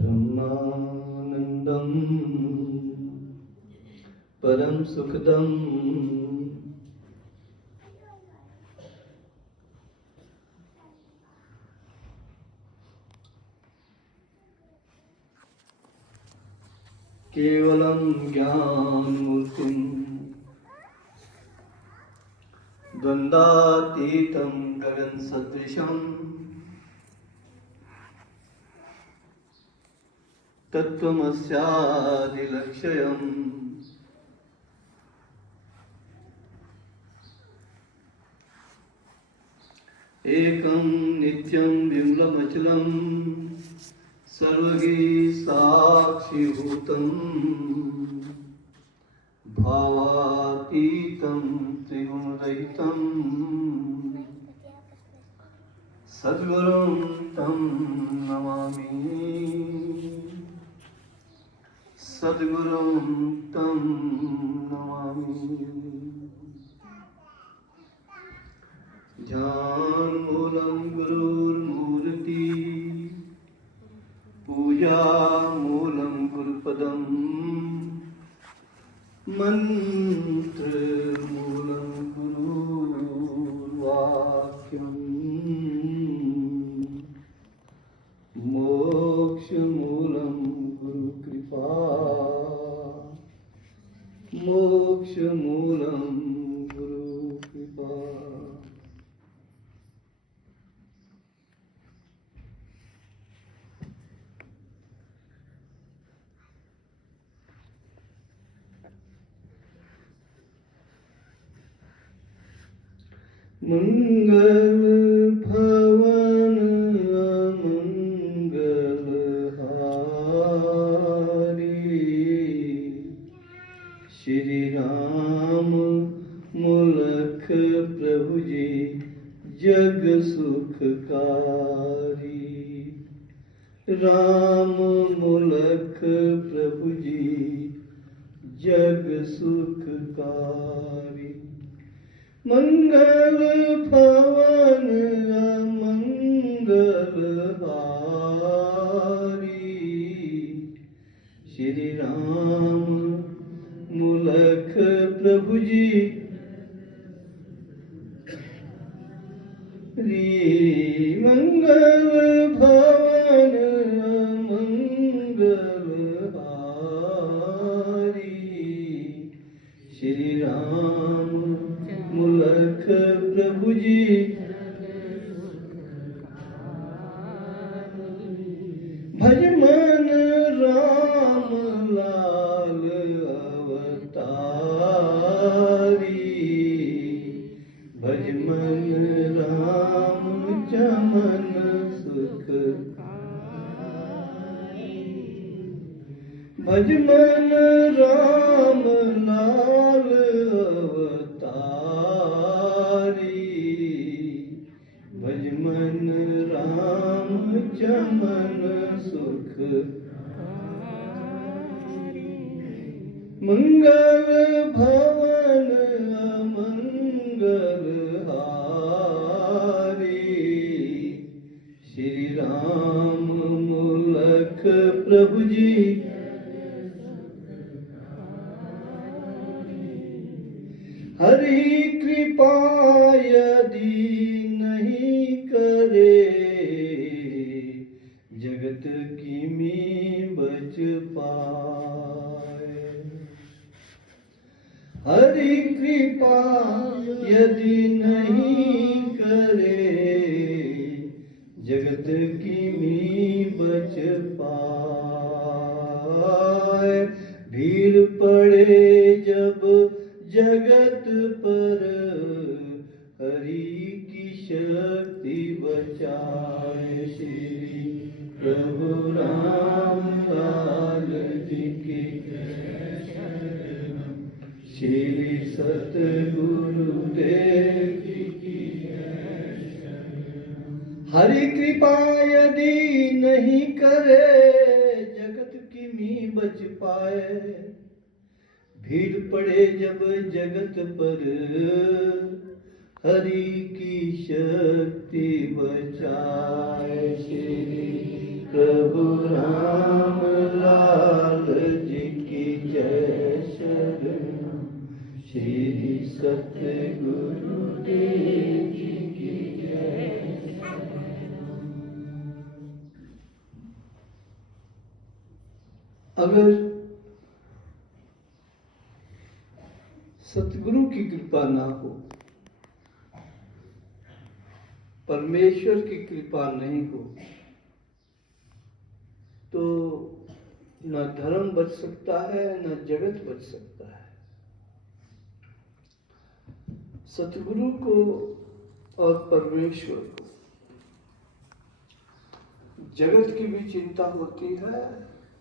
ब्रह्मानंदं परम सुखदं केवलं ज्ञानमूर्तिं द्वन्द्वातीतं गगनसदृशं तत्त्वमस्यादिलक्ष्यम् एकं नित्यं विमलमचलं सर्वगी साक्षिभूतं भावातीतं त्रिगुणरहितं सद्गुरुं तं नमामि सद्गुरुं तं नमामि। ध्यानमूलं गुरुर्मूर्ति पूजामूलं गुरुपदं मन्त्रमूलं गुरुर्वाक्यम् मोक्षमूलं गुरुकृपा मोक्षमूलं गुरुकृपा। मंगल भवन मंगल हारी श्री राम मूलख प्रभु जी जग सुखकारी। राम मूलख प्रभु जी जग सुखकारी। मंगल भवन मंगल हारी श्री राम मूलख प्रभु जी मंगल भवन मंगल हारी श्री राम मूलख प्रभु जी भज मन राम लाल अवतारी। भज मन राम चमन सुख भज मन राम लाल अवतारी। भज मन राम चमन सुख मंगल भवन मंगल हारी श्री राम मूलख प्रभु जी हरि कृपा यदि नहीं करे जगत किमी बच पाए। हरि कृपा यदि नहीं करे जगत किमी बच पाए। कृपा यदि नहीं करे जगत किमी बच पाए। भीड़ पड़े जब जगत पर हरि की शक्ति बचाए। श्री प्रभु राम लाल जी की जय शरण। श्री सत्य गुरुदेव जी की जय। अगर सतगुरु की कृपा ना हो, परमेश्वर की कृपा नहीं हो, तो न धर्म बच सकता है न जगत बच सकता है। सतगुरु को और परमेश्वर को जगत की भी चिंता होती है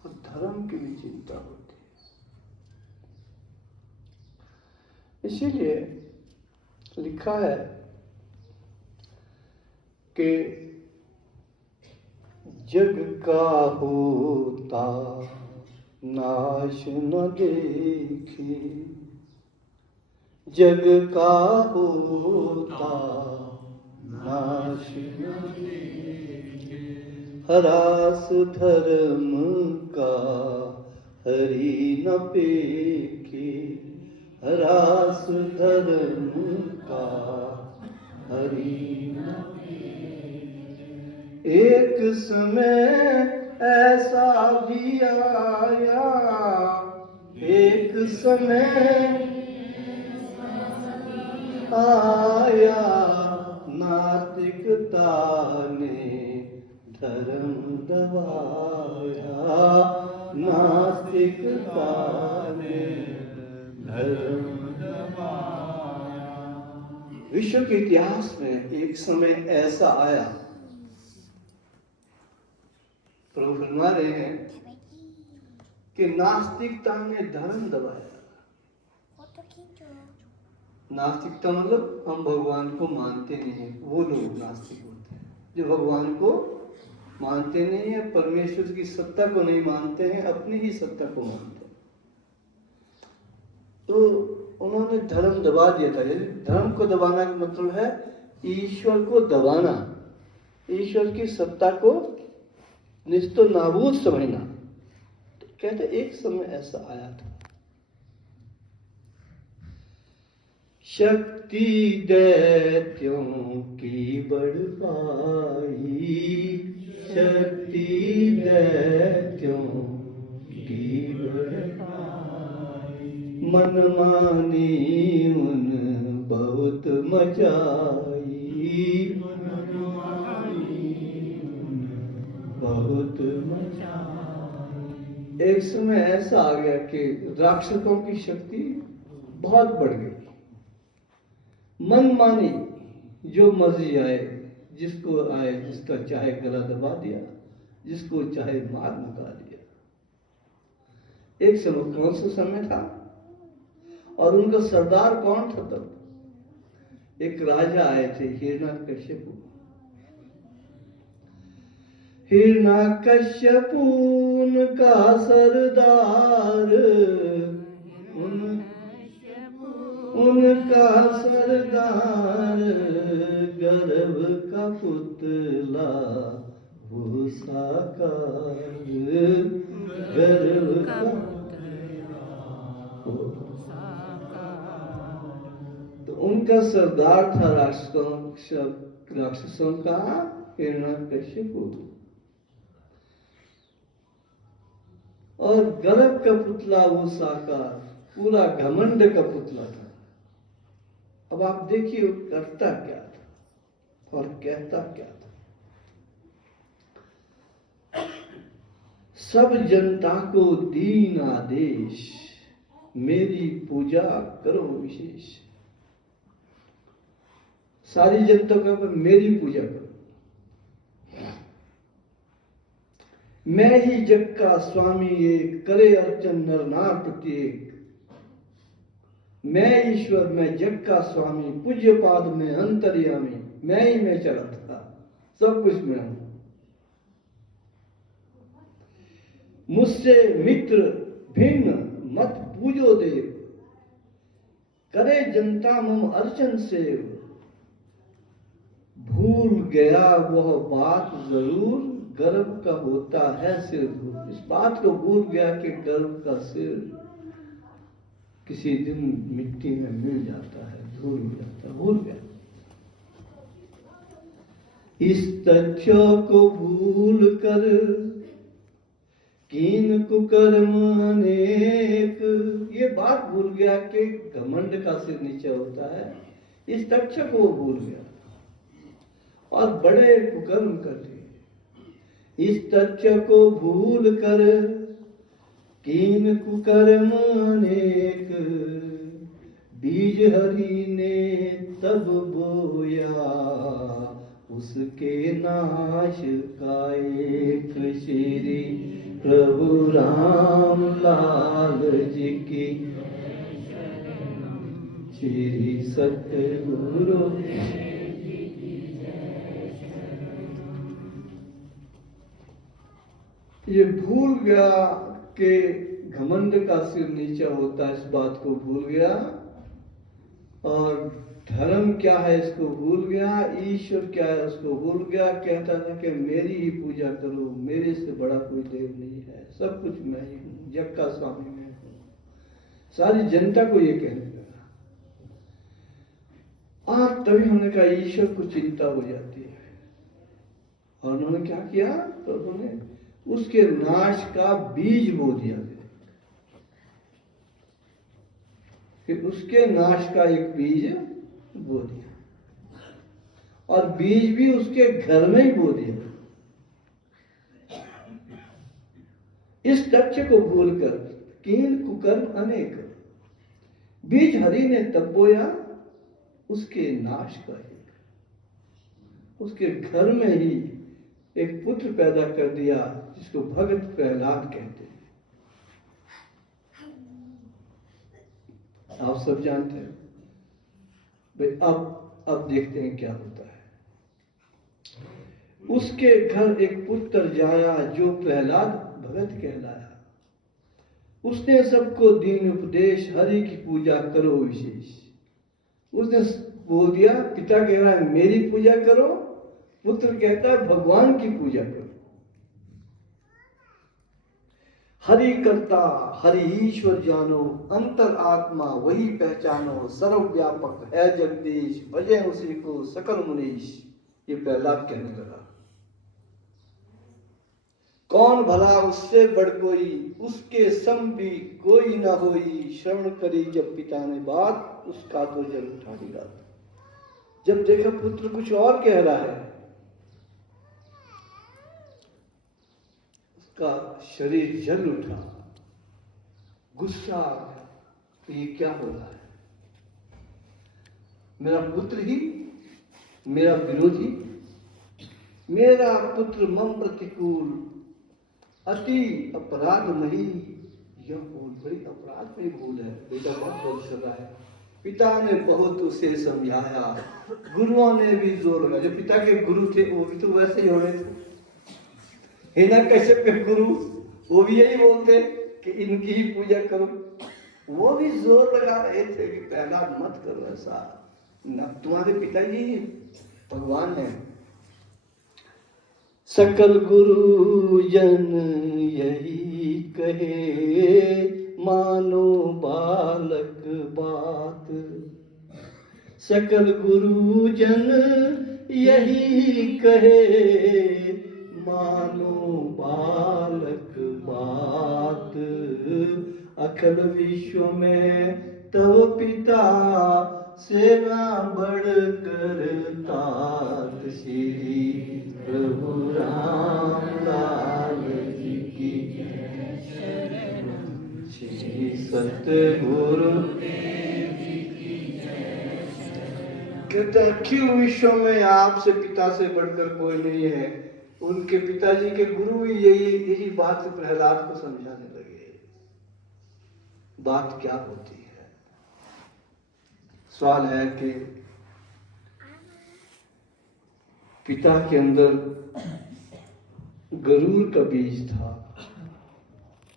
और धर्म की भी चिंता होती है। इसीलिए लिखा है कि जग का होता नाश न देखे। जग का होता नाश न देखे। हरास धर्म का हरि न पेखे। हरास धर्म का हरि न पेखे। एक समय ऐसा भी आया, एक समय आया, नास्तिकता ने धर्म दबाया। नास्तिकता ने धर्म दबाया। विश्व के इतिहास में एक समय ऐसा आया, प्रभु फरमा रहे हैं कि नास्तिकता ने धर्म दबाया। नास्तिकता मतलब हम भगवान को मानते नहीं है, वो लोग नास्तिक होते हैं जो भगवान को मानते नहीं है, परमेश्वर की सत्ता को नहीं मानते हैं, अपनी ही सत्ता को मानते हैं। तो उन्होंने धर्म दबा दिया था। धर्म को दबाना का मतलब है ईश्वर को दबाना, ईश्वर की सत्ता को निस्तो नाबूद समझना। तो कहते एक समय ऐसा आया था, शक्ति दैत्यों की बढ़ पाई। शक्ति दैत्यों की बढ़ पाई। मनमानी उन बहुत मचाई। बहुत मचाई। एक समय ऐसा आ गया कि राक्षसों की शक्ति बहुत बढ़ गई। मनमानी जो मर्जी आए, जिसको आए, जिसका चाहे गला दबा दिया, जिसको चाहे मार मुका दिया। एक समय कौन सा समय था और उनका सरदार कौन था तब? एक राजा आए थे, हिरण्यकश्यपु। हिरण्यकश्यपु उनका सरदार, उनका सरदार, गर्भ का पुतला वो साकार। गर्भ का तो उनका सरदार था राक्षसों का हिरण्यकश्यपु, और गर्भ का पुतला वो साकार, पूरा घमंड का पुतला था। अब आप देखिए वो करता क्या था और कहता क्या था। सब जनता को दीन आदेश, मेरी पूजा करो विशेष। सारी जनता को मेरी पूजा करो, मैं ही जग का स्वामी एक, करे अर्चन नर नार प्रत्येक। मैं ईश्वर, मैं जग का स्वामी, पूज्य पाद में अंतर्यामी। मैं ही मैं चला था, सब कुछ मैं हूं। मुझसे मित्र भिन्न मत पूजो देव, करे जनता मम अर्चन सेव। भूल गया वह बात जरूर, गर्व का होता है सिर धूल। इस बात को भूल गया कि गर्व का सिर किसी दिन मिट्टी में मिल जाता है, धूल हो जाता है, भूल गया। इस तथ्य को भूल कर कीन कुकर्म अनेक, ये बात भूल गया कि घमंड का सिर नीचे होता है। इस तथ्य को वो भूल गया और बड़े कुकर्म कर दिए। इस तथ्य को भूल कर कीन कुकर्म अनेक, बीज हरि ने तब बोया उसके नाश का एक। श्री प्रभु राम लाल जी की, श्री सतगुरु। ये भूल गया कि घमंड का सिर नीचा होता है, इस बात को भूल गया। और धर्म क्या है इसको भूल गया, ईश्वर क्या है उसको भूल गया। कहता था कि मेरी ही पूजा करो, मेरे से बड़ा कोई देव नहीं है, सब कुछ मैं ही हूँ, जग का स्वामी मैं हूँ। सारी जनता को ये कहने लगा। और तभी हमने कहा ईश्वर को चिंता हो जाती है। और उन्होंने क्या किया, तो उन्होंने उसके नाश का बीज बो दिया। फिर उसके नाश का एक बीज बो दिया, और बीज भी उसके घर में ही बो दिया। इस तथ्य को भूलकर कीन कुकर्म अनेक, बीज हरि ने तब बोया उसके नाश का ही। उसके घर में ही एक पुत्र पैदा कर दिया जिसको भगत प्रहलाद कहते हैं। आप सब जानते हैं भाई। अब देखते हैं क्या होता है। उसके घर एक पुत्र जाया जो प्रहलाद भगत कहलाया। उसने सबको दीन उपदेश, हरि की पूजा करो विशेष। उसने बोल दिया, पिता कह रहा है मेरी पूजा करो, पुत्र कहता है भगवान की पूजा करो। हरि करता हरि ईश्वर जानो, अंतर आत्मा वही पहचानो। सर्वव्यापक है जगदीश, भजे उसी को सकल मुनीश। ये प्रहलाद कहने लगा। कौन भला उससे बढ़ कोई, उसके सम भी कोई ना होई। श्रवण करी जब पिता ने बात, उसका तो जल उठा दिया। जब देखा पुत्र कुछ और कह रहा है, उसका शरीर जल उठा, गुस्सा आ गया। ये क्या हो रहा है? मेरा पुत्र ही मेरा विरोधी, मेरा पुत्र मम प्रतिकूल, अति अपराध नहीं। यह बहुत बड़ी अपराध में भूल है। बेटा बहुत बोल रहा है। पिता ने बहुत उसे समझाया, गुरुओं ने भी जोर लगाया। जो पिता के गुरु थे वो भी तो वैसे ही हो रहे थे। हिरण्यकश्यप के गुरु वो भी यही बोलते कि इनकी ही पूजा करो। वो भी जोर लगा रहे थे कि प्रहलाद मत करो ऐसा, तुम्हारे पिताजी भगवान है। सकल गुरुजन यही कहे, मानो बालक बात। सकल गुरुजन यही कहे, मानो बालक बात। अखिल विश्व में तव पिता से ना बढ़कर तात। श्री प्रभु राम लाल जी की, श्री सतगुरु कहते अखिल विश्व में आपसे पिता से बढ़कर कोई नहीं है। उनके पिताजी के गुरु भी यही बात प्रहलाद को समझाने लगे। बात क्या होती है? सवाल है कि पिता के अंदर गरूर का बीज था,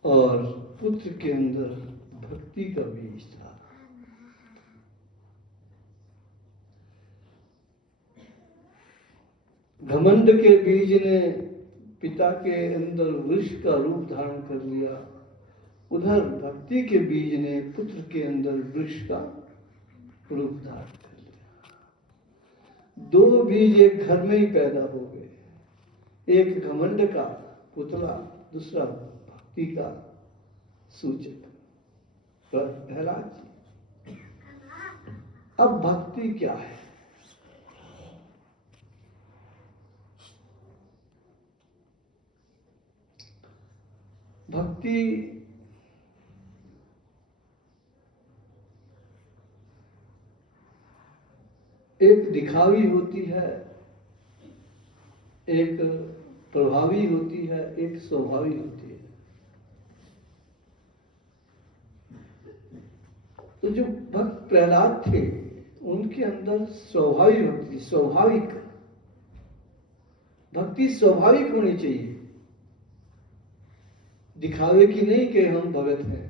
और पुत्र के अंदर भक्ति का बीज था। घमंड के बीज ने पिता के अंदर वृक्ष का रूप धारण कर लिया, उधर भक्ति के बीज ने पुत्र के अंदर वृक्ष का रूप धारण कर लिया। दो बीज एक घर में ही पैदा हो गए, एक घमंड का पुतला, दूसरा भक्ति का सूचक प्रहलाद जी। अब भक्ति क्या है? भक्ति एक दिखावी होती है, एक प्रभावी होती है, एक स्वभावी होती है। तो जो भक्त प्रहलाद थे उनके अंदर स्वाभाविक भक्ति, स्वाभाविक भक्ति स्वाभाविक होनी चाहिए, दिखावे की नहीं कि हम भगत हैं।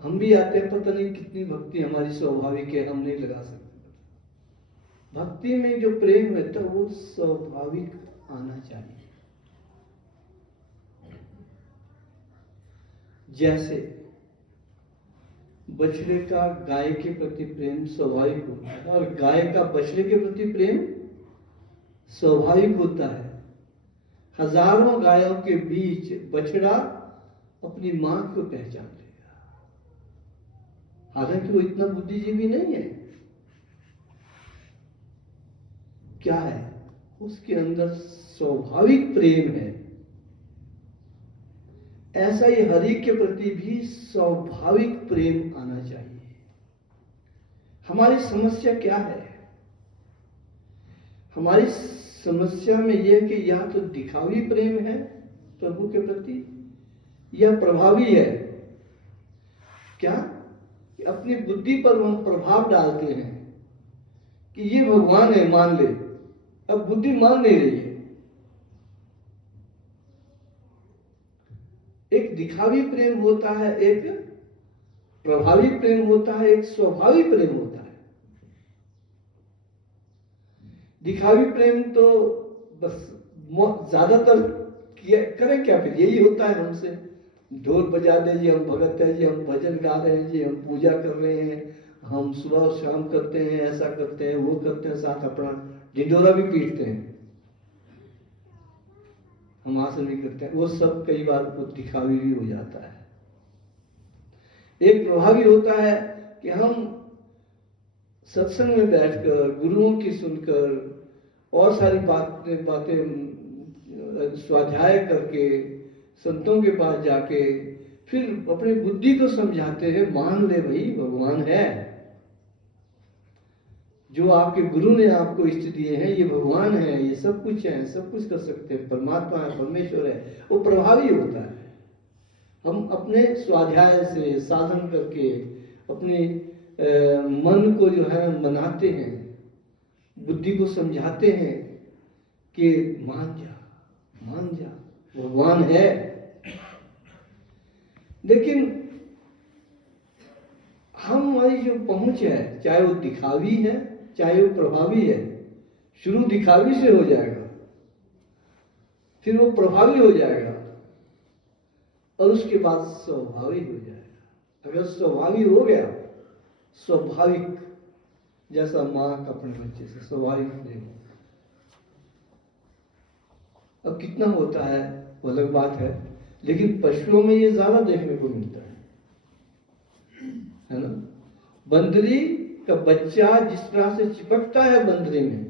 हम भी आते हैं, पता नहीं कितनी भक्ति हमारी स्वाभाविक है, हम नहीं लगा सकते। भक्ति में जो प्रेम है तो वो स्वाभाविक आना चाहिए। जैसे बछड़े का गाय के प्रति प्रेम स्वाभाविक होता है और गाय का बछड़े के प्रति प्रेम स्वाभाविक होता है। हजारों गायों के बीच बछड़ा अपनी मां को पहचान लेगा, हालांकि वो इतना बुद्धिजीवी नहीं है। क्या है? उसके अंदर स्वाभाविक प्रेम है। ऐसा ही हरि के प्रति भी स्वाभाविक प्रेम आना चाहिए। हमारी समस्या क्या है? हमारी समस्या में यह कि या तो दिखावी प्रेम है प्रभु के प्रति या प्रभावी है। क्या? कि अपनी बुद्धि पर हम प्रभाव डालते हैं कि ये भगवान है, मान ले। अब बुद्धि मान नहीं रही है। एक दिखावी प्रेम होता है, एक प्रभावी प्रेम होता है, एक स्वाभाविक प्रेम होता है। दिखावी प्रेम तो बस ज्यादातर करें क्या, फिर यही होता है हमसे। ढोल बजा दे जी, हम भगत हैं जी, हम भजन गा रहे हैं जी, हम पूजा कर रहे हैं, हम सुबह और शाम करते हैं, ऐसा करते हैं, वो करते हैं, साथ अपना ढिंडोरा भी पीटते हैं, हम आसन भी करते हैं। वो सब कई बार वो दिखावी भी हो जाता है। एक प्रभावी होता है कि हम सत्संग में बैठकर गुरुओं की सुनकर और सारी बातें स्वाध्याय करके संतों के पास जाके फिर अपनी बुद्धि को समझाते हैं, मान ले भाई भगवान है, जो आपके गुरु ने आपको इष्ट दिए हैं ये भगवान है, ये सब कुछ है, सब कुछ कर सकते हैं, परमात्मा है, परमेश्वर है। वो प्रभावी होता है। हम अपने स्वाध्याय से साधन करके अपने मन को जो है मनाते हैं, बुद्धि को समझाते हैं कि मान जा, मान जा, भगवान है। लेकिन हमारी जो पहुंच है, चाहे वो दिखावी है चाहे वो प्रभावी है, शुरू दिखावी से हो जाएगा, फिर वो प्रभावी हो जाएगा और उसके बाद स्वाभाविक हो जाएगा। अगर स्वाभाविक हो गया, स्वाभाविक जैसा मां का अपने बच्चे से स्वाभाविक प्रेम, अब कितना होता है वो अलग बात है, लेकिन पशुओं में ये ज्यादा देखने को मिलता है ना। बंदरी का बच्चा जिस तरह से चिपकता है बंदरी में,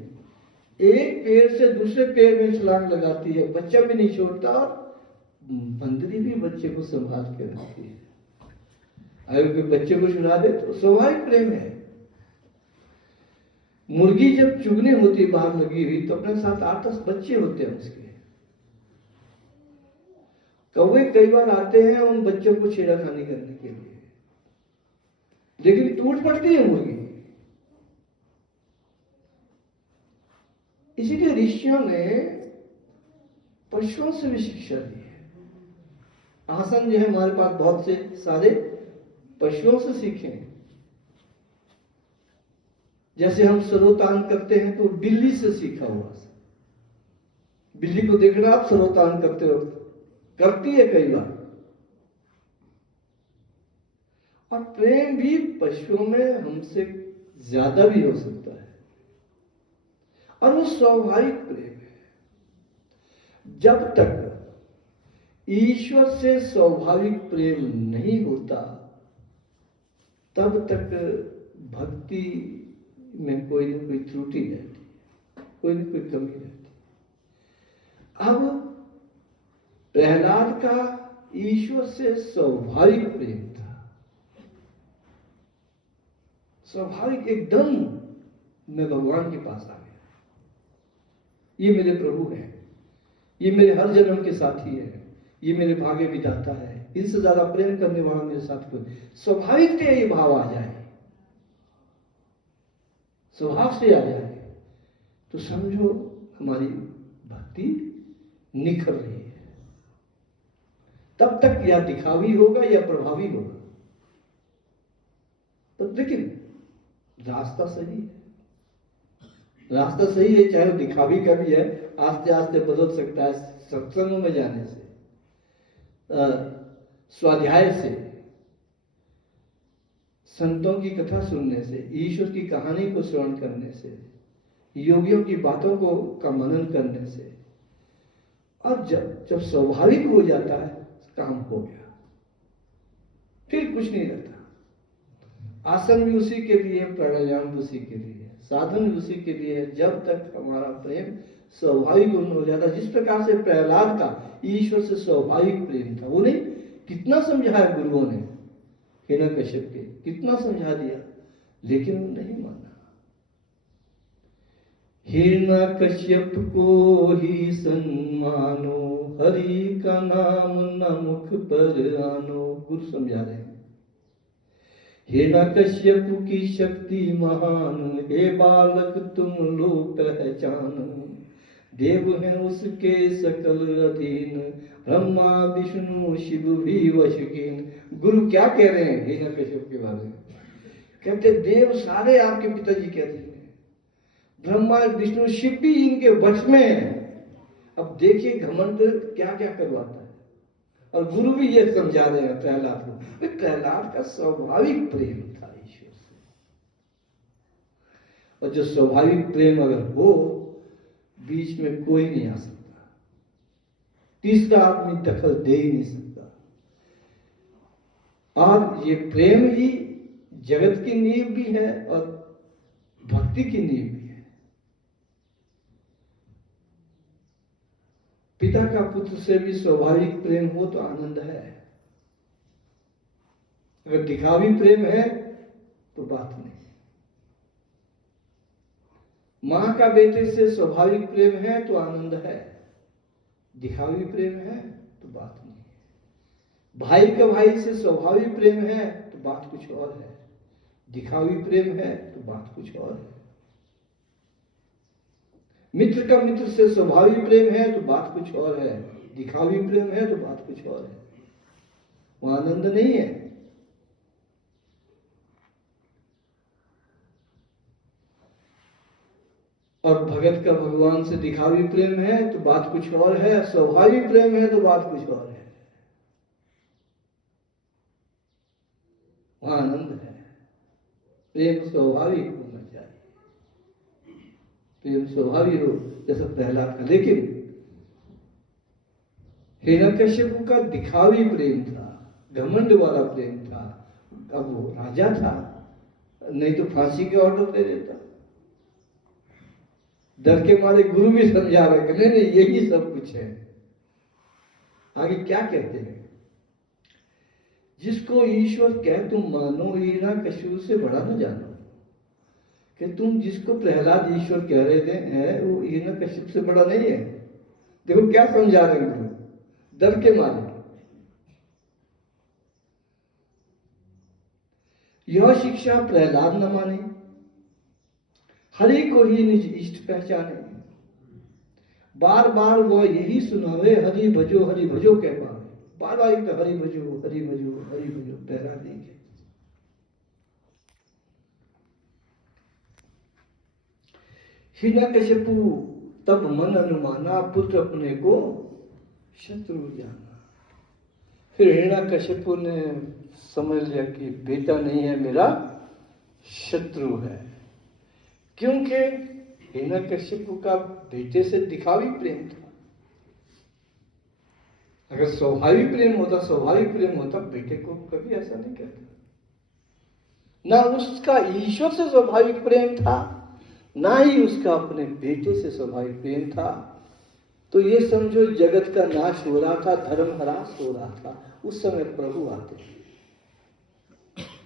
एक पेड़ से दूसरे पेड़ में छलांग लगाती है, बच्चा भी नहीं छोड़ता, बंदरी भी बच्चे को संभाल के रखती है। अगर कोई बच्चे को छुड़ा दे तो स्वाभाविक प्रेम है। मुर्गी जब चुगने होती है बाहर लगी हुई तो अपने साथ 8-10 बच्चे होते हैं उसके। कौवे कई बार आते हैं उन बच्चों को छेड़खानी करने के लिए, लेकिन टूट पड़ती है मुर्गी। इसीलिए ऋषियों ने पशुओं से भी शिक्षा ली है। आसन जो है हमारे पास बहुत से सारे पशुओं से सीखे हैं। जैसे हम सरोतान करते हैं तो बिल्ली से सीखा हुआ। बिल्ली को देखना आप सरोतान करते हो, करती है कई बार। और प्रेम भी पशुओं में हमसे ज्यादा भी हो सकता है, और वो स्वाभाविक प्रेम है। जब तक ईश्वर से स्वाभाविक प्रेम नहीं होता तब तक भक्ति में कोई न कोई त्रुटि रहती, कोई न कोई कमी रहती। अब प्रहलाद का ईश्वर से स्वाभाविक प्रेम था, स्वाभाविक, एकदम मैं भगवान के पास आ गया, ये मेरे प्रभु हैं, ये मेरे हर जन्म के साथी हैं, ये मेरे भाग्य विधाता है, इनसे ज्यादा प्रेम करने वाला मेरे साथ कोई। स्वाभाविक से ये भाव आ जाए, स्वभाव से आ जाए, तो समझो हमारी भक्ति निखर रही है। तब तक या दिखावी होगा या प्रभावी होगा, तो लेकिन रास्ता सही है, रास्ता सही है, चाहे वो दिखावी का भी है, आस्ते आस्ते बदल सकता है सत्संगों में जाने से, स्वाध्याय से, संतों की कथा सुनने से, ईश्वर की कहानी को श्रवण करने से, योगियों की बातों को का मनन करने से। और जब स्वाभाविक हो जाता है काम हो गया, फिर कुछ नहीं रहता। आसन भी उसी के लिए, प्राणायाम भी उसी के लिए, साधन भी उसी के लिए, जब तक हमारा प्रेम स्वाभाविक हो जाता। जिस प्रकार से प्रहलाद का ईश्वर से स्वाभाविक प्रेम था, वो नहीं, कितना समझाया गुरुओं ने हिरण्यकश्यप के, कितना समझा दिया, लेकिन वो नहीं माना। हिरण्यकश्यप को ही सम्मानो, हरि का नाम न मुख पर आनो, गुरु समझा रहे हैं। हिरण्यकश्यप की शक्ति महान, हे बालक तुम लोग पहचानो, देव हैं उसके सकल अधीन, ब्रह्मा विष्णु शिव भी वशकीन। गुरु क्या कह रहे हैं हिरण्यकश्यप के बारे में? कहते देव सारे आपके पिताजी कहते हैं, ब्रह्मा विष्णु शिव भी इनके वश में है। अब देखिए घमंड क्या क्या करवाता है, और गुरु भी ये समझा रहे हैं प्रहलाद को। प्रहलाद का स्वाभाविक प्रेम था ईश्वर से, और जो स्वाभाविक प्रेम अगर हो, बीच में कोई नहीं आ सकता, तीसरा आदमी दखल दे ही नहीं सकता। और ये प्रेम ही जगत की नींव भी है और भक्ति की नींव भी है। पिता का पुत्र से भी स्वाभाविक प्रेम हो तो आनंद है, अगर दिखावी प्रेम है तो बात नहीं। मां का बेटे से स्वाभाविक प्रेम है तो आनंद है, दिखावी प्रेम है तो बात नहीं। भाई का भाई से स्वाभाविक प्रेम है तो बात कुछ और है, दिखावी प्रेम है तो बात कुछ और है। मित्र का मित्र से स्वाभाविक प्रेम है तो बात कुछ और है, दिखावी प्रेम है तो बात कुछ और है, वो आनंद नहीं है। और भगत का भगवान से दिखावी प्रेम है तो बात कुछ और है, स्वाभाविक प्रेम है तो बात कुछ और है, वहां आनंद है। प्रेम स्वाभाविक होना चाहिए, प्रेम स्वाभाविक हो जैसा प्रहलाद का। लेकिन हिरण्यकश्यप का दिखावी प्रेम था, घमंड वाला प्रेम था। अब वो राजा था, नहीं तो फांसी के ऑर्डर दे देता। डर के मारे गुरु भी समझा रहे कि नहीं नहीं यही सब कुछ है। आगे क्या कहते हैं, जिसको ईश्वर कह तुम मानो, हिरण्यकश्यप से बड़ा न जानो। कि तुम जिसको प्रहलाद ईश्वर कह रहे थे है, वो हिरण्यकश्यप से बड़ा नहीं है। देखो क्या समझा रहे हैं गुरु, डर के मारे। यह शिक्षा प्रहलाद न माने, हरि को ही निज इष्ट पहचाने, बार बार वो यही सुनावे, हरि भजो कह पावे। बार बार एक हरि भजो पहरा देंगे। हिरण्यकशिपु तब मन अनुमाना, पुत्र अपने को शत्रु जाना। फिर हिरण्यकशिपु ने समझ लिया कि बेटा नहीं है, मेरा शत्रु है। क्योंकि हिरण्यकशिपु का बेटे से दिखावी प्रेम था। अगर स्वाभाविक प्रेम होता बेटे को कभी ऐसा नहीं कहता। ना उसका ईश्वर से स्वाभाविक प्रेम था, ना ही उसका अपने बेटे से स्वाभाविक प्रेम था। तो ये समझो जगत का नाश हो रहा था, धर्म ह्रास हो रहा था। उस समय प्रभु आते थे।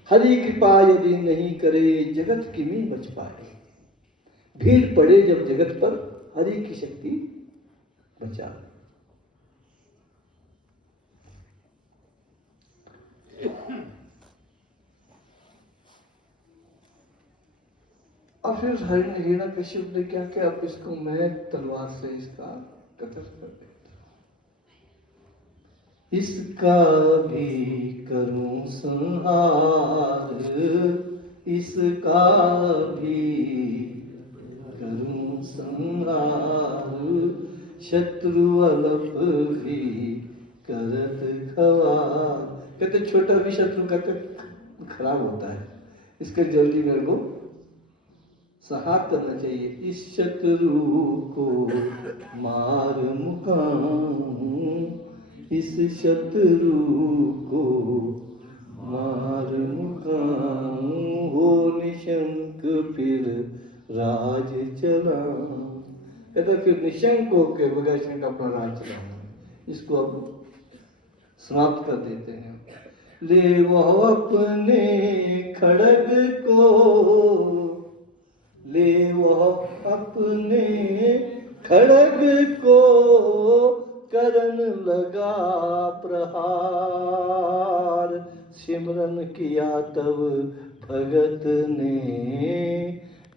हरि कृपा यदि नहीं करे, जगत किमी बच पाए। भीड़ पड़े जब जगत पर, हरि की शक्ति बचा। और फिर हिरण्यकशिपु ने क्या किया, अब इसको मैं तलवार से इसका कत्ल कर देता, इसका भी करूं संहार, इसका भी करूं संहार, शत्रु अलप भी करत खवा। कहते छोटा भी शत्रु कहते खराब होता है, इसके जल्दी मेरे को संहार करना चाहिए। इस शत्रु को मार मुकाऊं, इस शत्रु को मार मुकाऊं, हो निशंक फिर राज चलाऊं। कहता फिर निशंक होकर बगैर शंक अपना राज चलाऊं। इसको अब समाप्त कर देते हैं। ले वह अपने खड़ग को, ले वह अपने खड़ग को, करन लगा प्रहार। सिमरन किया तब भगत ने,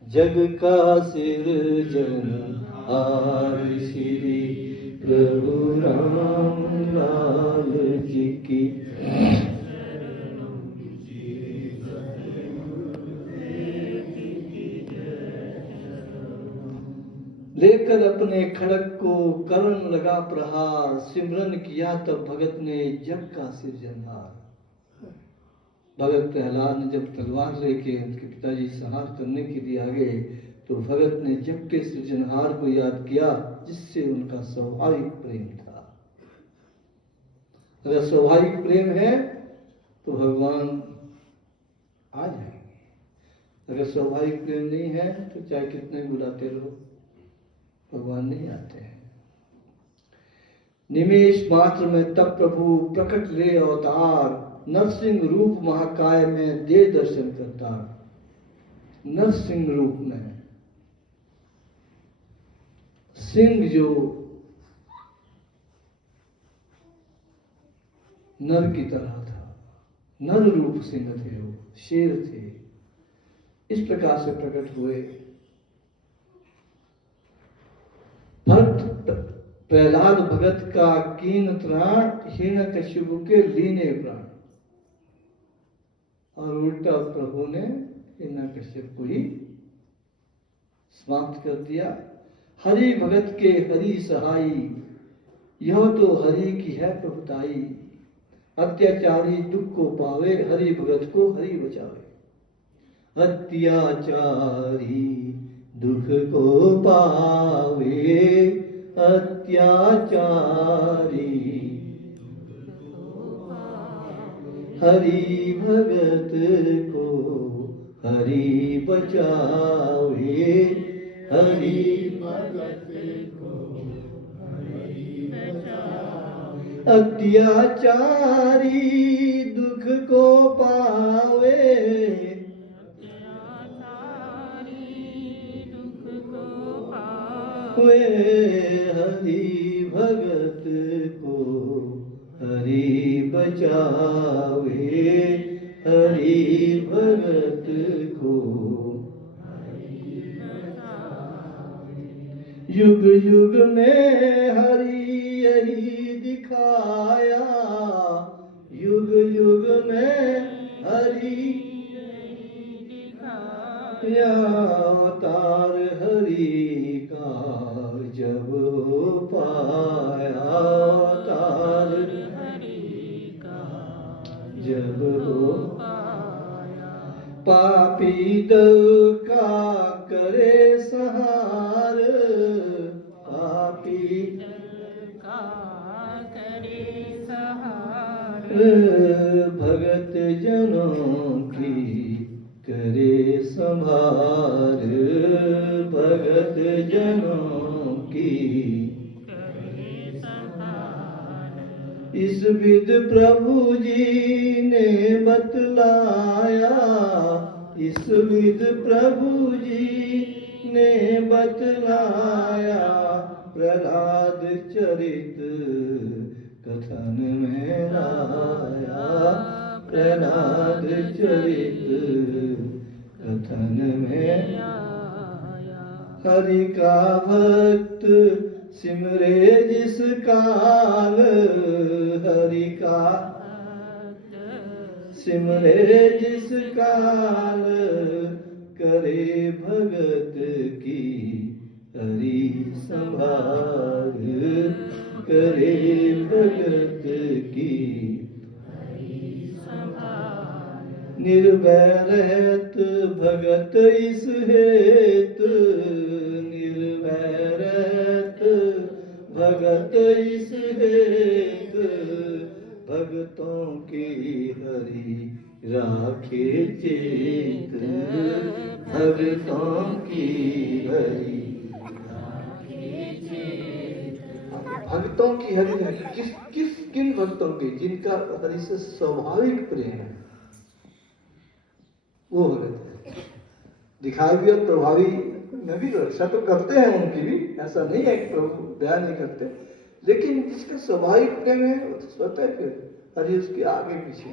जग का सिरजनहार। श्री प्रभु राम लाल जी की। लेकर अपने खड़ग को कर्ण लगा प्रहार। सिमरन किया तब भगत ने, जग का सिरजनहार। भगत प्रहलाद ने जब तलवार लेके उनके पिताजी संहार करने के लिए आ गए, तो भगत ने जग के सृजनहार को याद किया, जिससे उनका स्वाभाविक प्रेम था। अगर स्वाभाविक प्रेम है तो भगवान आ जाएंगे। अगर स्वाभाविक प्रेम नहीं है तो चाहे कितने बुलाते रहो, भगवान नहीं आते हैं। निमेष मात्र में तब प्रभु प्रकट ले अवतार, नरसिंह रूप महाकाय में दे दर्शन करता। नरसिंह रूप में, सिंह जो नर की तरह था, नर रूप सिंह थे, वो शेर थे। इस प्रकार से प्रकट हुए। भक्त प्रहलाद भगत का कीन त्राण, हिरण्यकशिपु के लीने प्राण। और उल्टा प्रभु ने हिरण्यकशिपु ही समाप्त कर दिया। हरि भगत के हरि सहाई, यह तो हरि की है प्रभुताई। अत्याचारी दुख को पावे, हरि भगत को हरि बचावे। अत्याचारी दुख को पावे, अत्याचारी हरि भगत को हरि बचावे, हरि भगत को हरि बचावे। अत्याचारी दुख को पावे, वे हरि भगत को हरि बचावे, हरि भगत को हरि बचावे। युग युग में हरि यही दिखाया, युग युग में हरि दिखाया, अवतार हरि का जब पाया, अवतार हरि का जब पाया, पापी दल का करे सहार, पापी दल का करे सहार, भगत जनों की करे संभार, भगत जनों की करे संभार। इस विध प्रभु जी ने बतलाया, इस विध प्रभु जी ने बतलाया, प्रहलाद चरित कथन में लाया, प्रहलाद चरित कथन में आया। हरि का भक्त सिमरे जिस काल, हरि का सिमरे जिस काल, करे भगत की हरि संभार, करे भगत की हरि संभार। निर्भय रहत भगत इस हेत, निर्भय रहत भगत इस हेत, भगतों की हरि राखे चेत, भगतों की हरि राखे चेत। भक्तों की हरि किन भक्तों की, जिनका हरि से स्वाभाविक प्रेम है, वो भगत है। दिखाई भी और प्रभावी में भी रक्षा तो करते हैं उनकी भी, ऐसा नहीं है कि प्रभु दया नहीं करते, लेकिन जिसका स्वाभाविक प्रेम है वो तो स्वतः फिर हरि उसके आगे पीछे।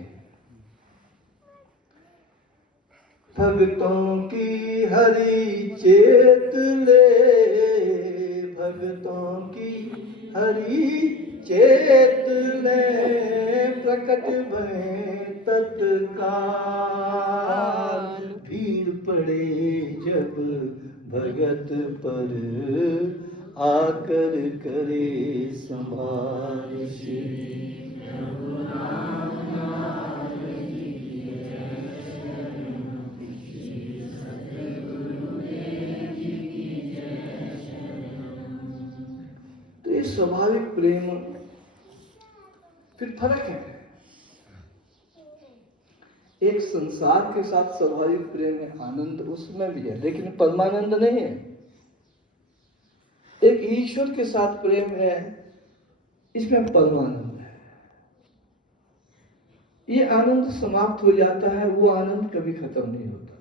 भक्तों की हरि चेत ले, भक्तों की हरि चेत ले, प्रकट भय तत्काल, भीड़ पड़े जब भगत पर, आकर करे संभाल श्री स्वाभाविक प्रेम। फिर फर्क है, एक संसार के साथ स्वाभाविक प्रेम है, आनंद उसमें भी है, लेकिन परमानंद नहीं है। एक ईश्वर के साथ प्रेम है, इसमें परमानंद है। ये आनंद समाप्त हो जाता है, वो आनंद कभी खत्म नहीं होता,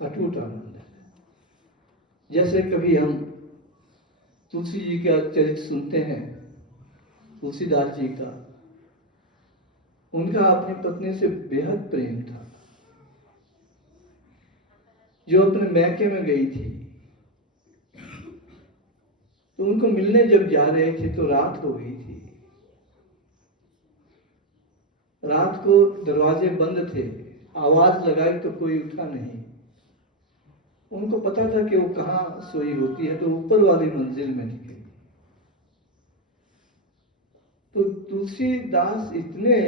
अटूट आनंद है। जैसे कभी हम तुलसी जी का चरित्र सुनते हैं, तुलसीदास जी का, उनका अपनी पत्नी से बेहद प्रेम था, जो अपने मैके में गई थी, तो उनको मिलने जब जा रहे थे तो रात हो गई थी। रात को दरवाजे बंद थे, आवाज लगाई तो कोई उठा नहीं। उनको पता था कि वो कहाँ सोई होती है, तो ऊपर वाली मंजिल में दिखेगी। तो तुलसीदास इतने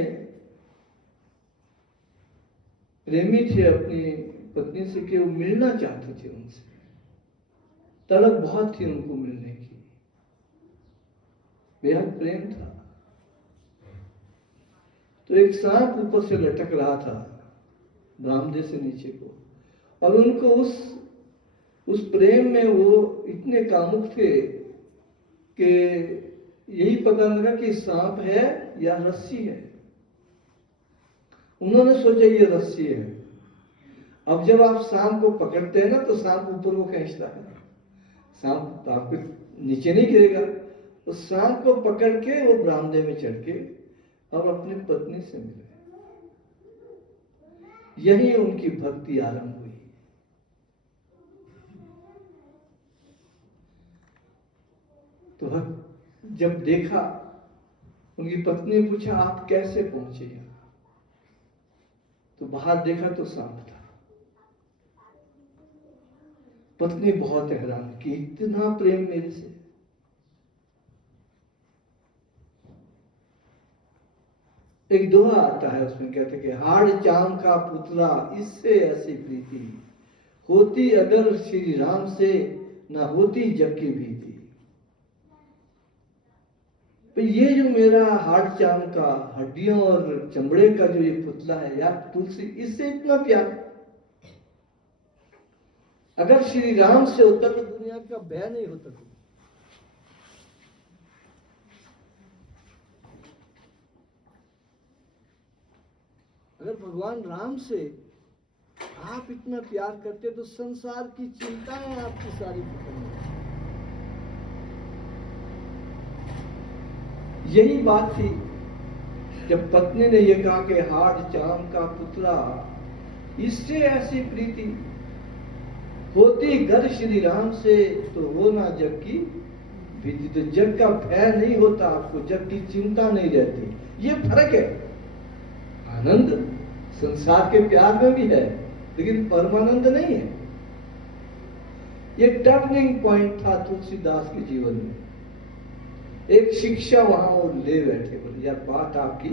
प्रेमी थे अपनी पत्नी से कि वो मिलना चाहते थे उनसे, तलब बहुत थी उनको मिलने की, बेहद प्रेम था। तो एक सांप ऊपर से लटक रहा था बरामदे से नीचे को, और उनको उस प्रेम में वो इतने कामुक थे कि यही पता लगा कि सांप है या रस्सी है। उन्होंने सोचा ये रस्सी है। अब जब आप सांप को पकड़ते हैं ना, तो सांप ऊपर को खींचता है, सांप तो आपके नीचे नहीं गिरेगा। तो सांप को पकड़ के वो बरामदे में चढ़ के और अपनी पत्नी से मिले। यही उनकी भक्ति आरंभ हुई। तो जब देखा, उनकी पत्नी ने पूछा आप कैसे पहुंचे यहाँ? तो बाहर देखा तो सांप था। पत्नी बहुत हैरान कि इतना प्रेम मेरे से। एक दोहा आता है, उसमें कहते कि हाड़ चाम का पुतला इससे ऐसी प्रीति, होती अगर श्री राम से न होती जग की भीति। तो ये जो मेरा हाड़ चाम का, हड्डियों और चमड़े का जो ये पुतला है यार, तुलसी, इससे इतना प्यार। अगर श्री राम से होता तो दुनिया का भय नहीं होता था। अगर भगवान राम से आप इतना प्यार करते तो संसार की चिंताएं आपकी सारी खत्म हो। यही बात थी जब पत्नी ने यह कहा कि हाड़ चाम का पुतला इससे ऐसी प्रीति, होती घर श्री राम से तो हो ना जग की भीति। तो जग का भय नहीं होता आपको, जग की चिंता नहीं रहती। ये फर्क है। आनंद संसार के प्यार में भी है, लेकिन परमानंद नहीं है। ये टर्निंग पॉइंट था तुलसीदास के जीवन में। एक शिक्षा वहां वो ले बैठे, बोले यार बात आपकी,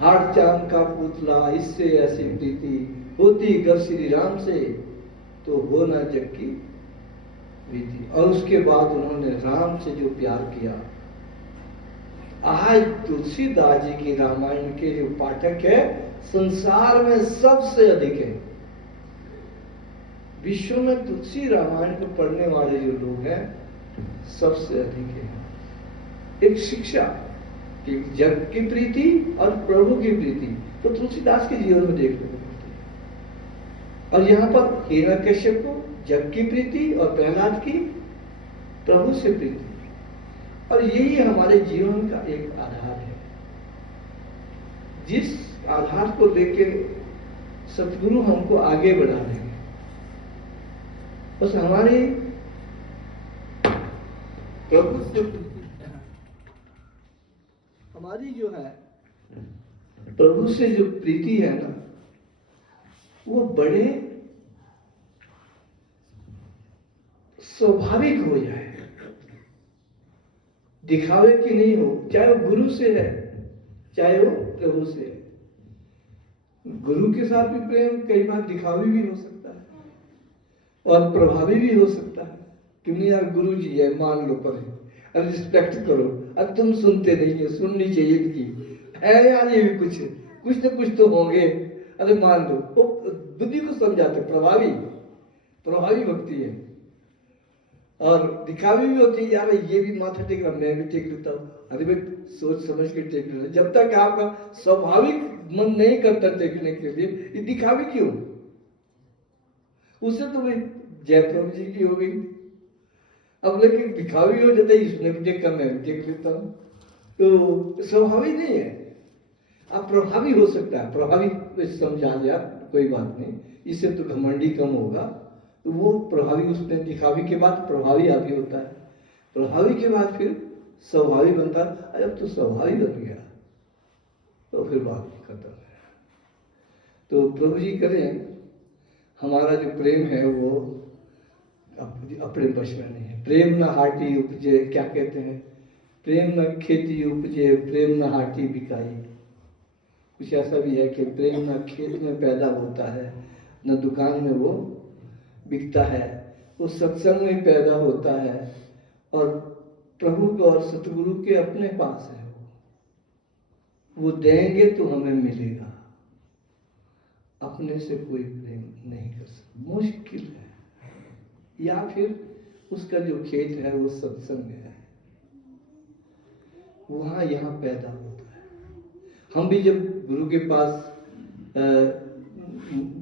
हाड़ चाम का पुतला इससे ऐसी प्रीति, होती घर श्री राम से तो हो ना जग की भीति। और उसके बाद उन्होंने राम से जो प्यार किया, आज तुलसीदास जी की रामायण के जो पाठक है संसार में सबसे अधिक है। विश्व में तुलसी रामायण को पढ़ने वाले जो लोग हैं सबसे अधिक है। एक शिक्षा कि जग की प्रीति और प्रभु की प्रीति तो तुलसीदास के जीवन में देखने को मिलती है। और यहां पर हिरण्यकश्यप को जग की प्रीति और प्रहलाद की प्रभु से प्रीति। और यही हमारे जीवन का एक आधार है, जिस आधार को लेकर सतगुरु हमको आगे बढ़ा रहे हैं। बस हमारी प्रभु से हमारी जो है प्रभु से जो प्रीति है ना, वो बड़े स्वाभाविक हो जाए, दिखावे की नहीं हो। चाहे वो गुरु से है, चाहे वो प्रभु से है। गुरु के साथ भी प्रेम कई बार दिखावी भी हो सकता है और प्रभावी भी हो सकता है। क्यों नहीं यार, गुरु जी है, मान लो पर है, रिस्पेक्ट करो। अब तुम सुनते नहीं हो, सुननी चाहिए इनकी है यार, ये भी कुछ न कुछ तो होंगे, अरे मान लो। वो बुद्धि को समझाते, प्रभावी भक्ति है। और दिखावी भी होती है, यार ये भी माथा टेक रहा, मैं भी टेक लेता हूँ। अरे भाई सोच समझ के टेक लेना। जब तक आपका स्वाभाविक मन नहीं करता टेकने के लिए, ये दिखावी क्यों? उससे तो भाई जय प्रभु जी की हो गई। अब लेकिन दिखावी हो जाता है, इसने भी टेका, मैं भी टेक लेता हूँ, तो स्वाभाविक नहीं है। आप प्रभावी हो सकता है, प्रभावी समझा दे आप, कोई बात नहीं, इससे तो घमंडी कम होगा। तो वो प्रभावी, उसने दिखावी के बाद प्रभावी आगे होता है, प्रभावी के बाद फिर स्वभावी बनता है। जब तो स्वभावी बन गया तो फिर बात खत्म है। तो प्रभु जी करें हमारा जो प्रेम है वो अपने वश में नहीं है। प्रेम न हाटी उपजे, क्या कहते हैं, प्रेम न खेती उपजे, प्रेम न हाटी बिकाई। कुछ ऐसा भी है कि प्रेम न खेत में पैदा होता है, न दुकान में वो बिकता है, वो सत्संग में पैदा होता है। और प्रभु को और सतगुरु के अपने पास है, वो देंगे तो हमें मिलेगा। अपने से कोई प्रेम नहीं कर सकता, मुश्किल है। या फिर उसका जो खेत है वो सत्संग है, वहां यहां पैदा होता है। हम भी जब गुरु के पास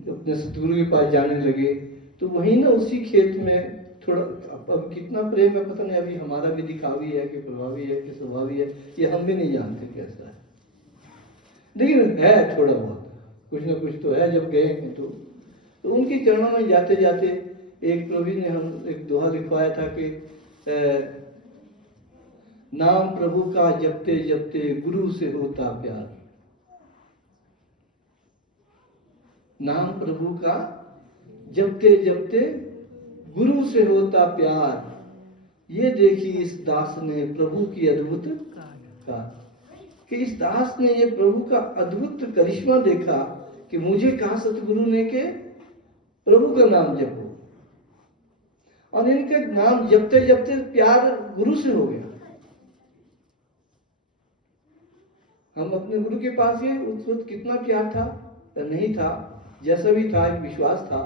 अपने सतगुरु के पास जाने लगे तो वही ना, उसी खेत में थोड़ा, अब कितना प्रेम है पता नहीं। अभी हमारा भी दिखावी है कि प्रभावी है कि स्वभावी है, ये हम भी नहीं जानते कैसा है, लेकिन है थोड़ा बहुत, कुछ ना कुछ तो है। जब गए हैं तो उनके चरणों में जाते जाते एक प्रभु ने हम एक दोहा लिखवाया था कि नाम प्रभु का जपते जपते गुरु से होता प्यार। नाम प्रभु का जपते जपते गुरु से होता प्यार, ये देखी इस दास ने प्रभु की अद्भुत का, कि इस दास ने ये प्रभु का अद्भुत करिश्मा देखा कि मुझे कहा सतगुरु ने के प्रभु का नाम जपो, और इनके नाम जपते जपते प्यार गुरु से हो गया। हम अपने गुरु के पास गए, उस वक्त कितना प्यार था या नहीं था, जैसा भी था एक विश्वास था,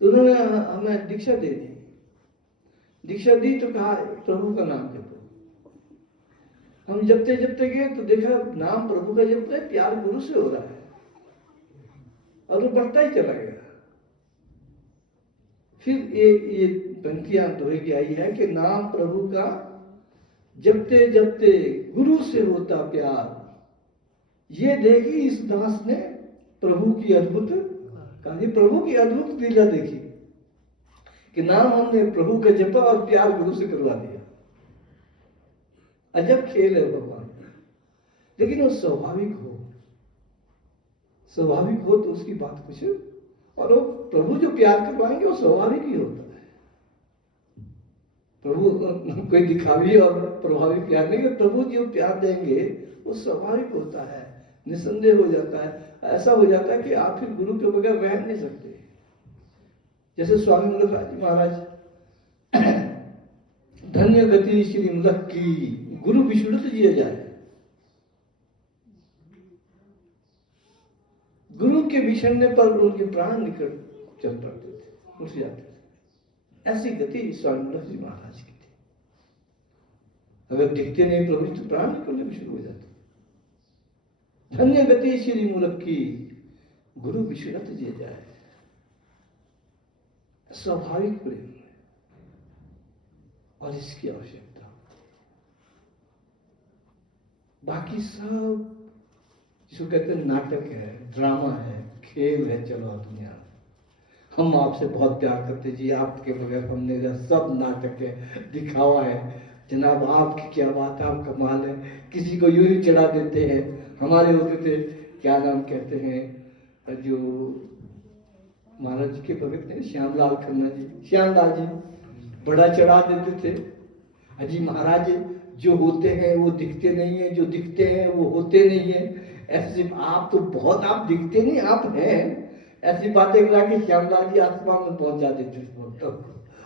तो उन्होंने हमें दीक्षा दे दी। दीक्षा दी तो कहा प्रभु का नाम जपो। हम जपते जपते गए तो देखा नाम प्रभु का जप रहे, प्यार गुरु से हो रहा है, और वो बढ़ता ही चला गया। फिर ये पंक्तियां दोहे की आई है कि नाम प्रभु का जपते जपते गुरु से होता प्यार, ये देखी इस दास ने प्रभु की अद्भुत कहानी, प्रभु की अद्भुत लीला देखी कि नाम हमने प्रभु का जपा और प्यार गुरु से करवा दिया। अजब खेल है भगवान। लेकिन वो स्वाभाविक हो तो उसकी बात कुछ, और वो प्रभु जो प्यार करवाएंगे वो स्वाभाविक ही होता है। प्रभु कोई दिखावी और प्रभावी प्यार नहीं, प्रभु जो प्यार देंगे वो स्वाभाविक होता है, निसंदेह हो जाता है। ऐसा हो जाता है कि आप फिर गुरु के बगैर रह नहीं सकते। जैसे स्वामी मुलकराज जी महाराज, धन्य गति श्री मुलक की, गुरु विस्मृत जिया जाए। गुरु के बिछड़ने पर उनके प्राण निकट चल पड़ते थे, उठ जाते थे। ऐसी गति स्वामी मुलक जी महाराज की थी। अगर दिखते नहीं प्रभु तो प्राण निकलने में शुरू हो जाते। धन्य गति श्री मूलक की, गुरु विस्मृत जिया जाए। स्वाभाविक प्रेम है, और इसकी आवश्यकता। बाकी सब जिसको कहते हैं नाटक है, ड्रामा है, खेल है, चलो दुनिया हम आपसे बहुत प्यार करते जी, आपके बगैर हमने सब नाटक है, दिखावा है जनाब, आपकी क्या बात है, आप कमाल है। किसी को यूं ही चढ़ा देते हैं। हमारे होते थे, क्या नाम कहते हैं, जो महाराज जी के भगत ने श्यामलाल खन्ना जी, श्यामलाल जी बड़ा चढ़ा देते थे। अजी महाराज जो होते हैं वो दिखते नहीं है, जो दिखते हैं वो होते नहीं है। ऐसे आप तो बहुत, आप दिखते नहीं, आप हैं। ऐसी बातें करा के श्यामलाल जी आसमान में पहुंचा देते थे।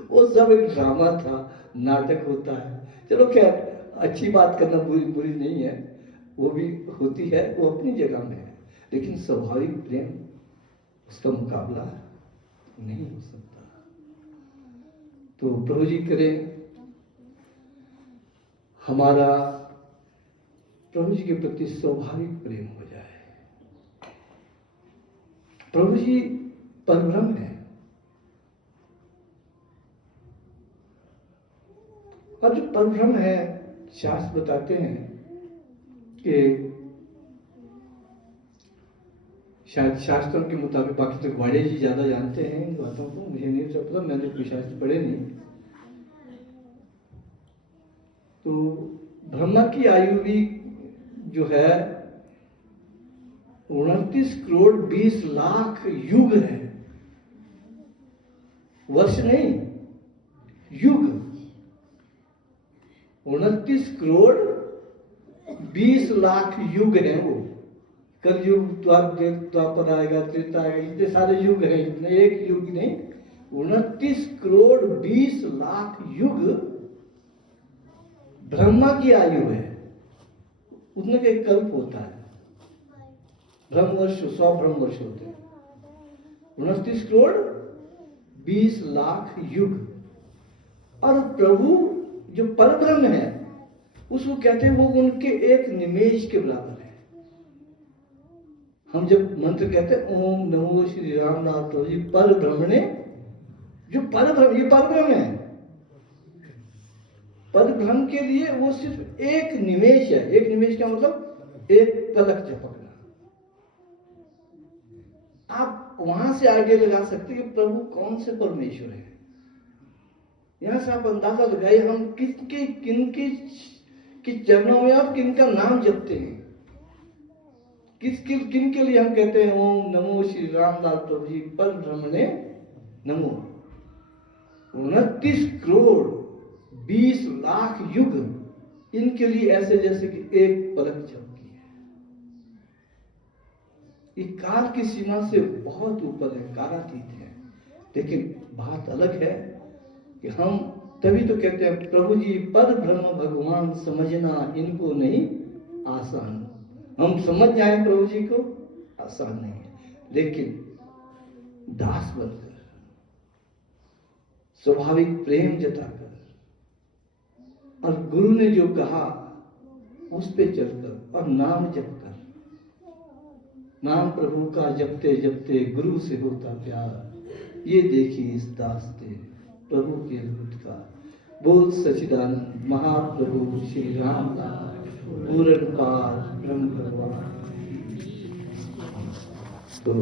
वो सब एक ड्रामा था, नाटक होता है। चलो खैर, अच्छी बात करना बुरी नहीं है, वो भी होती है, वो अपनी जगह में है। लेकिन स्वाभाविक प्रेम, उसका मुकाबला नहीं हो सकता। तो प्रभु जी करें हमारा प्रभु जी के प्रति स्वाभाविक प्रेम हो जाए। प्रभु जी परब्रह्म है, और जो परब्रह्म है, शास्त्र बताते हैं कि शायद शास्त्रों के मुताबिक, बाकी तो ग्वाड़े जी ज्यादा जानते हैं इन बातों को, मुझे नहीं पता, मैंने कोई शास्त्र पढ़े नहीं। तो ब्रह्मा की आयु भी जो है 29 करोड़ 20 लाख युग है, वर्ष नहीं, युग। 29 करोड़ 20 लाख युग है वो। कलयुग, द्वापर आएगा, त्रेता आएगा, इतने सारे युग हैं, इतने एक युग नहीं, 29 करोड़ 20 लाख युग ब्रह्मा की आयु है। उसमें का एक कल्प होता है, ब्रह्मवर्ष 100 ब्रह्मवर्ष होते हैं। 29 करोड़ 20 लाख युग। और प्रभु जो परब्रह्म है, उसको कहते हैं वो उनके एक निमेष के बराबर है। हम जब मंत्र कहते हैं ओम नमो श्री रामनाथ प्रभु जी परब्रह्मणे, जो परब्रह्म, ये परब्रह्म है। परब्रह्म के लिए वो सिर्फ एक निमेष है। एक निमेष का मतलब एक पलक झपकना। आप वहां से आगे लगा सकते हैं कि प्रभु कौन से परमेश्वर है। यहां से आप अंदाजा लगाइए हम किनके कि चरणों में आप किनका नाम जपते हैं, किन के लिए हम कहते हैं ओम नमो श्री रामदास प्रभु जी पर ब्रह्मणे नमो। 29 करोड़ 20 लाख युग इनके लिए ऐसे जैसे कि एक पलक झपकी है। ये काल की सीमा से बहुत ऊपर है, कालातीत है। लेकिन बात अलग है कि हम तभी तो कहते हैं प्रभु जी पर ब्रह्म भगवान समझना इनको नहीं आसान। हम समझ जाएं प्रभु जी को आसान नहीं है, लेकिन दास बनकर स्वाभाविक प्रेम जताकर और गुरु ने जो कहा उस पे चलकर और नाम जप कर, नाम प्रभु का जपते जपते गुरु से होता प्यार, ये देखिए इस दास ने प्रभु के अद्भुत का। बोल सच्चिदानंद महाप्रभु श्री रामदास पूर्ण पार ब्रह्म भगवान। तो